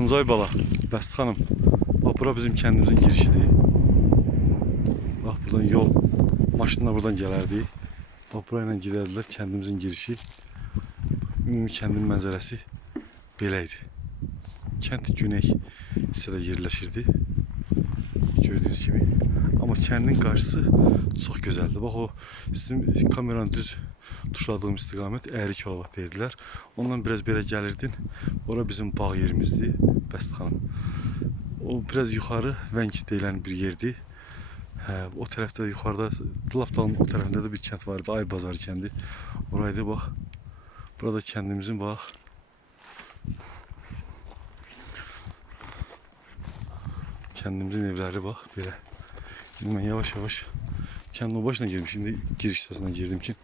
Tuncay Bala, Bəst xanım. Bax bura bizim kəndimizin girişidir. Bax buradan yol, maşınlar buradan gələrdi. Bax bura ilə gedərdilər kəndimizin girişi. Ümumi kəndin mənzərəsi belə idi. Kənd güney hissədə yerləşirdi. Gördüyünüz kimi. Amma kəndin qarşısı çox gözəldir. Bax o sizin kameranın düz tuşladığım istiqamət Ərik Yolova deyirlər. Ondan biraz belə gəlirdin. Ora bizim bağ yerimizdir. Bəst xanım. O biraz yuxarı Vəng deyilən bir yerdir. Hə, o tərəfdə yuxarıda lap dağın o tərəfində də bir kənd var idi. Ay Bazar kəndi. Oraydı bax. Burada kəndimizin bax. Kəndimizin evləri bax belə. Şimdi ben yavaş yavaş kendi o başına girdim. Şimdi giriş sırasına girdim ki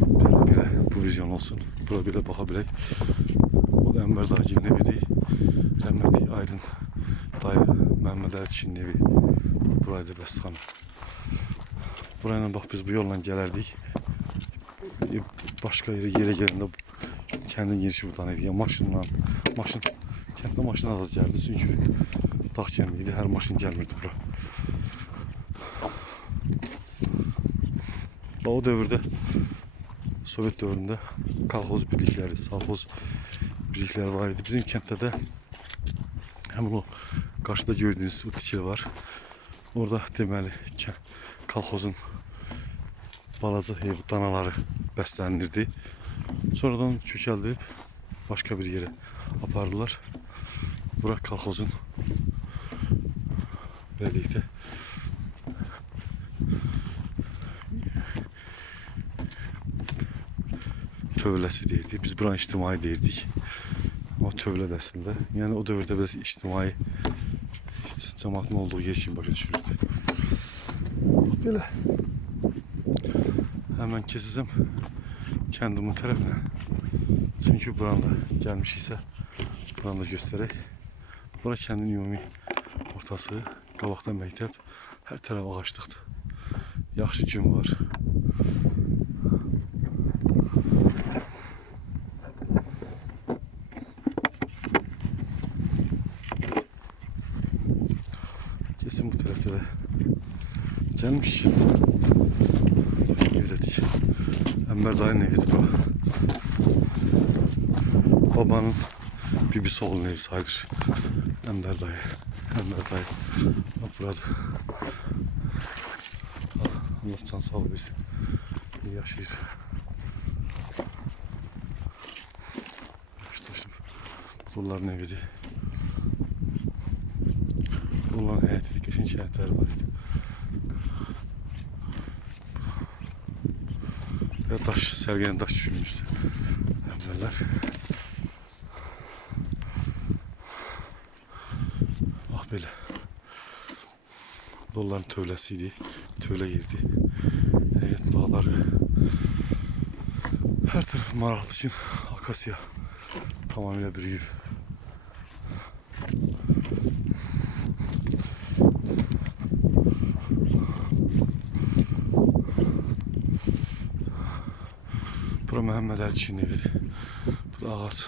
böyle böyle bu vizyon olsun. Bura böyle bakabilek. O da Enver Dağcı'nın evi değil. Rahmetli Aydın dayı Mehmet Erçin'in evi. Buraydı Bəstxanım. Burayla bak biz bu yolla gelerdik. Başka yere yere geldiğinde kendin girişi buradan idi. Ya maşınla, maşın, kənddə maşın az geldi çünkü dağ kəndiydi. Hər maşın gəlmirdi bura. Bax, O dövrdə Sovet dövründə kolxoz birlikləri, savxoz birlikləri var idi. Bizim kənddə də həmin o qarşıda gördüyünüz o tikili var. Orada deməli kolxozun balaca ev danaları bəslənirdi. Sonradan kökəldib başqa bir yerə apardılar. Bura kolxozun belə deyək tövləsi deyirdik. Biz buranın ictimai deyirdik. O tövlə də əslində. Yəni o dövrdə biraz ictimai cəmaatın olduğu yer kimi başa düşülürdü. Belə. Həmən keçəcəm kəndimin tərəfinə. Çünki buranın da gəlmişiksə buranı da göstərək. Bura kəndin ümumi ortası, qabaqda məktəb, hər tərəf ağaclıqdır. Yaxşı gün var. Bu tarafta da gelmiş. Evdedik. Enver dayının evidir bu. Babanın bibisi oğlunun evi sayılır. Enver dayı. Enver dayı. Bak burada. Allah can sağlık versin. İyi yaşayır. İşte işte bu onların Onların həyəti qəşəng həyətləri var idi. Ya daş, sərgənə daş düşürmüşdü. Əvvəllər. Bax belə. Bu da onların tövləsi idi. Tövlə yerdi. Həyət bağları. Hər tərəf maraqlı üçün akasiya tamamilə bürüyüb. Bura Məhəmməd Əlçinin evi. Bu da ağac.